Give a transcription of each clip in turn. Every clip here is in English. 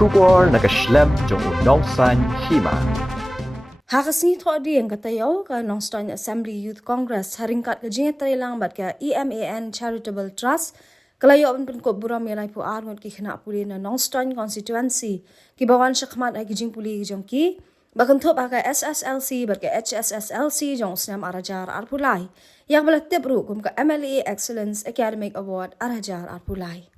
Shubor nakaslem jong unongsan Hima. Hakasni tho di ang katayaw ka Nongstoin Assembly Youth Congress haringkat ka Jied lang bat ka EMAN Charitable Trust kalayo pun ko buram yalai pu arngot ki khana puli na Nongstoin constituency ki bawan shakmat ay kijing puli jong ki bakon thop ka SSLC bat ka HSSLC jong snam arajar arpulai yak balat tebru kum ka MLA Excellence Academic Award arajar arpulai.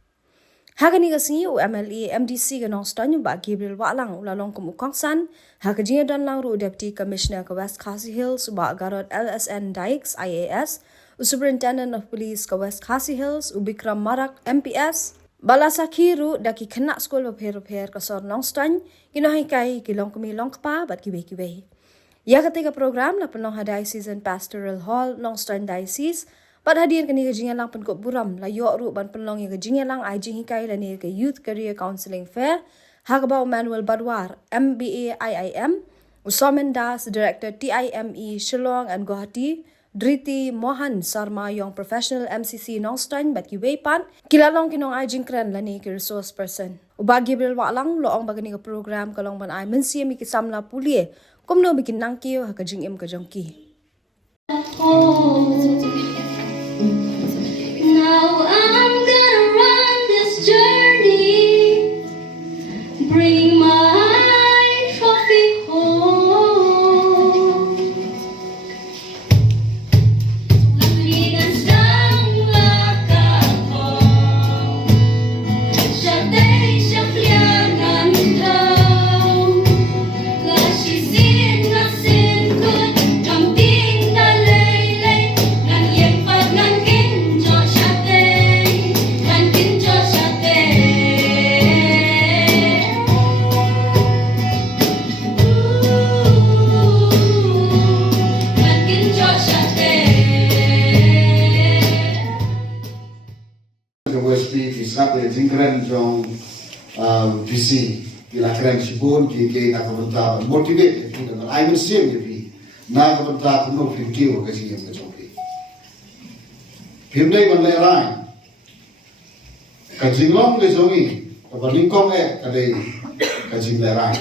Hagani kasini u MLA MDC ka Nongstoin ba Gabriel walang ulalong kumukangsan haka Jied lang ru Deputy Commissioner ka West Khasi Hills ba Garot LSN Dykes IAS u Superintendent of Police ka West Khasi Hills u Bikram Marak MPS balasaki ru daki khana school ba pher ka sor Nongstoin kinahay kay kilong kumilong pa bat kiwe ya katika program na penong Diocese and Pastoral Hall Nongstoin Diocese Pat hadir kani ka Jied lang pun ko buram la yo ru ban penlong ka Jied lang ai jing hikai la ni ka Youth Career Counseling Fair Hagaba Manuel Badwar MBA IIM Usomen Das Director TIME Shillong and Guwahati Driti Mohan Sarma Young Professional MCC Nongstoin bat kiwepan kilalong kinong ai jing kren la ni ka resource person uba Gabriel walang loong bagani ka program kalong ban ai mensia mi kisamla pulie kumno bikin nangkiyo ha ka Jingim ka jongki. Now I'm gonna run this journey, bring my trophy home. Lapigan sang lakakong, siya day siya pliagan daw. Lasisin na sinkot, kamping na laylay, nang yagpag ng kinjo siya day, nang kinjo siya day. Nang kinjo siya day. The West is not the Jingim jong PC ila kren sipun ki nakabenta motivate ki na I will say ki nakabenta kuno ki o kasi yung kajopi himdai ban le rai ka jinglong le jongi ka Nyngkong ka dei ka jing le rai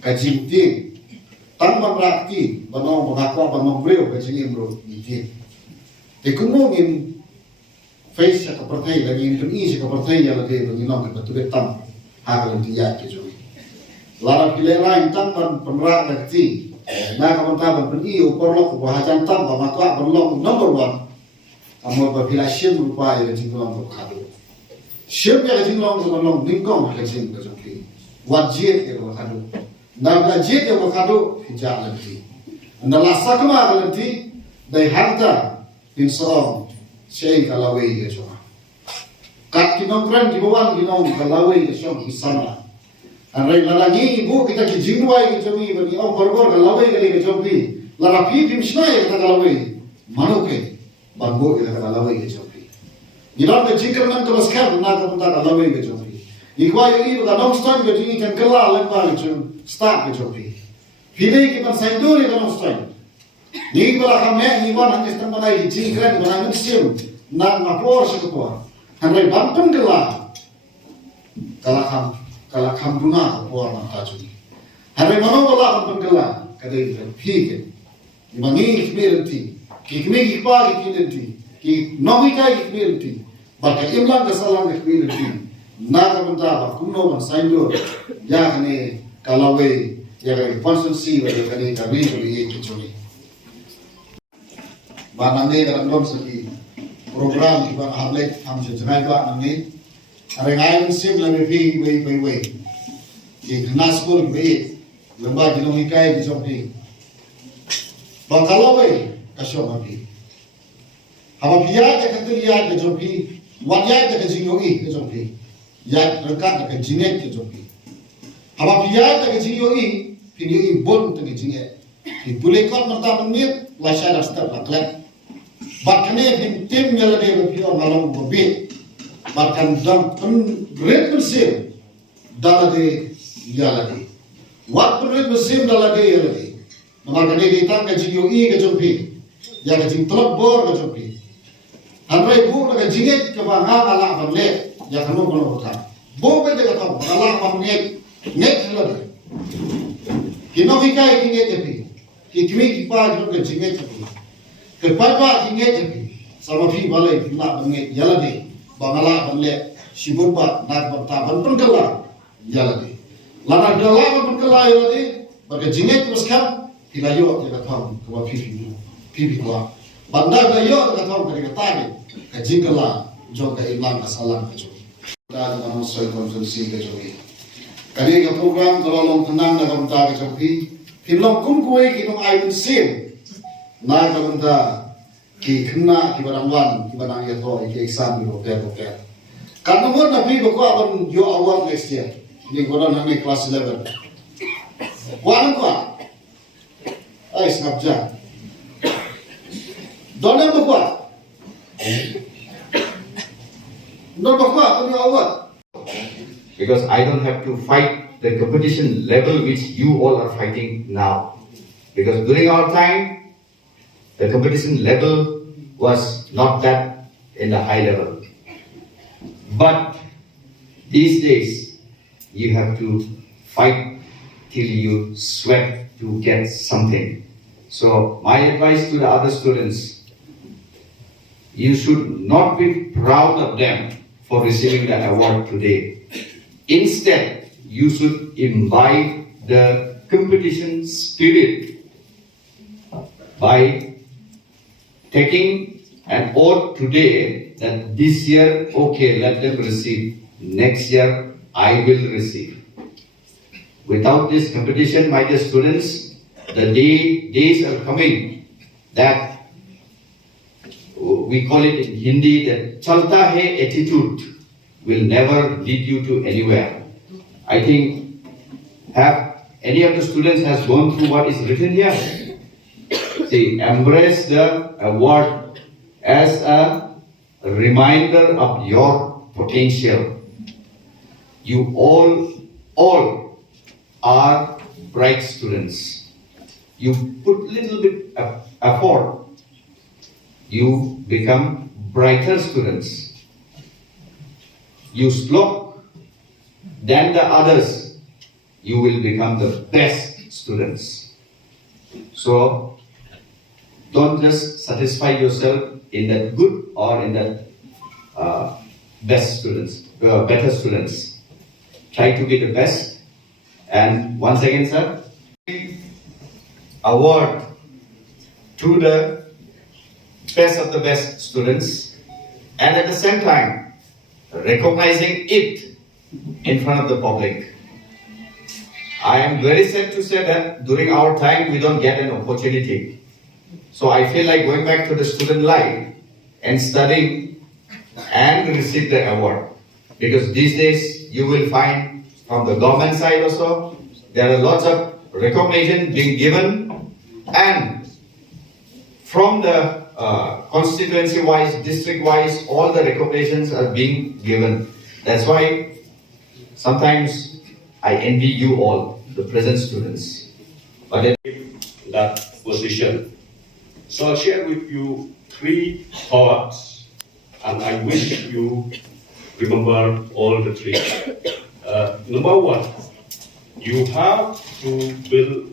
ka jing ti tan ban rakti banong bakwa banong breu ka jing imro ti te kuno min face ka partai lagi Indonesia ka partai ya lagi Nyngkong ka tu betam hal dia ke joi lara pilerain tan ban penrak nakti na ka ban pen iu porlok bahajan tan ba makwa berlok number 1 amor ba pila Shim rupa ya jinglong ko Khaduh Shim ya jinglong ko long Nyngkong ka jing ka joi wat Jied ke ko Khaduh na ba Jied ke ko Khaduh hija lagi na la sakma lagi dai harta in song sei kalawe ke joi kat kinong kran dibawan kinong kalaway ke syong isana anray laragi ibu kita ki jingwai ke jomi bani om borgor kalaway ke jomi larapi bimsnai ke kalaway manoke bangbo ke kalaway ke jomi nilon ke jingkar nan to baskar na ka punta kalaway ke jomi ikwa yogi ba Nongstoin ke jingi kan kala lemba ke start ke jomi hidai ki ban sainduri ke Nongstoin ni bala kame ni wan hanis tan banai jingkran banai sim na ngapor se ko Hanrai bantung kala kalakam duna por na tajuni hanrai mano kala bantung kala kadai phike imangi khmerenti kikme ikpa kikilenti ki nomi kai khmerenti baka imlang kasalang khmerenti na ka banta ba kumno ban saindo ya kane kalawe ya ka constancy wa ya kane ka ri ri ke choni banane dalam dom saki program di bawah Hablet Hamzah Jenayah nanti ada ngayon sim lagi way di Naspur way lembah dinamikai di Jombi bangkalawai kasih nabi apa biar kita lihat ke Jombi wajah kita jingogi ke Jombi ya rekat ke Jied ke Jombi apa biar kita jingogi pinjoi bon ke Jied di bulekon mentah menit lasai rasta laklet Bakne bin tim nyala de bapio ngalong bobi bakkan dam red mesin dala de yala de wat red mesin dala de yala de namakane de tang ka jingyo I ka jompi ya ka jing telok bor ka jompi hanrai bu ka Jied ka ba nga ala ban le ya kanu kono ta Bo ba jaga tong ngala pam nget halo de. Kino hikai kinge jepi. Kitwi kipa jero ke jinge jepi. Ke parwa kinge jepi. Sama fi balai na nget yala de. Bangala banle sibumba nak bata ban pengkala yala de. Lana dala ban pengkala yala de. Baga jinge terus kan kilayo jaga tong kwa fi kwa. Banda ga yo jaga tong ka tagi. Ka jingala jo ka ilang ka salam ka jo. Da na soi konferensi ka jo. Kani ka program dolong tenang na kamta ka jo ki. Kinlong kum kuwe kinong ayun sim. Na kamta ki kena ki barangwan ki barang yato ki exam ni roper. Kan nomor na pi ko abon yo award next year. Ni ko na ni class 11. Wan ko. Ay snapja. Dona mo ko. No mo ko ano award. Because I don't have to fight the competition level which you all are fighting now. Because during our time, the competition level was not that in the high level. But these days, you have to fight till you sweat to get something. So my advice to the other students, you should not be proud of them for receiving the award today. Instead, you should imbibe the competition spirit by taking an oath today that this year, okay, let them receive. Next year, I will receive. Without this competition, my dear students, the days are coming that we call it in Hindi that chalta hai attitude will never lead you to anywhere. I think, have any of the students has gone through what is written here? See, embrace the award as a reminder of your potential. You all are bright students. You put little bit of effort, you become brighter students. You slop than the others, you will become the best students. So, don't just satisfy yourself in that good or in that best students, better students. Try to be the best. And once again, sir, award to the best of the best students, and at the same time, recognizing it in front of the public. I am very sad to say that during our time we don't get an opportunity. So I feel like going back to the student life and studying and receive the award. Because these days you will find from the government side also, there are lots of recognition being given, and from the constituency-wise, district-wise, all the recognitions are being given. That's why sometimes I envy you all, the present students. But that position. So I'll share with you 3 thoughts, and I wish you remember all the 3. Number 1, you have to build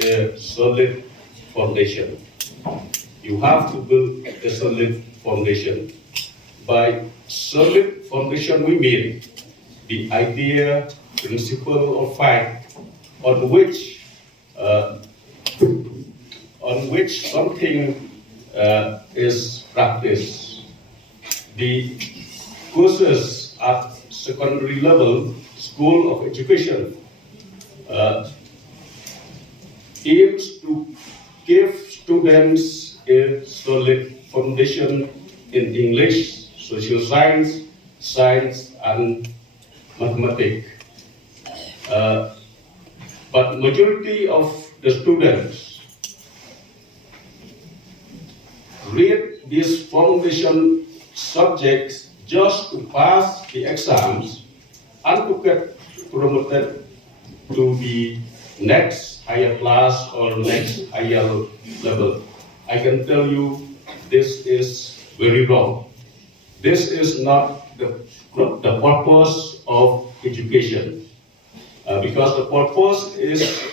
a solid foundation. You have to build a solid foundation. By solid foundation, we mean the idea, principle, or fact on which something is practiced. The courses at secondary level, school of education, aims to give students a solid foundation in English, social science, science, and mathematics. But majority of the students read these foundation subjects just to pass the exams and to get promoted to the next higher class or next higher level. I can tell you this is very wrong. This is not the purpose of education. Because the purpose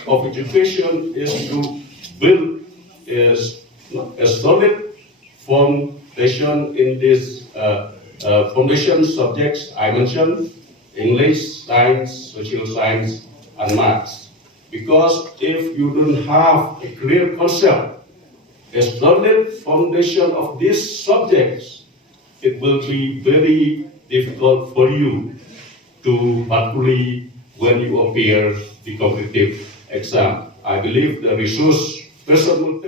of education is to build a solid foundation in these foundation subjects I mentioned: English, science, social science, and maths. Because if you don't have a clear concept, a solid foundation of these subjects, it will be very difficult for you to particularly when you appear the competitive exam. I believe the resource person will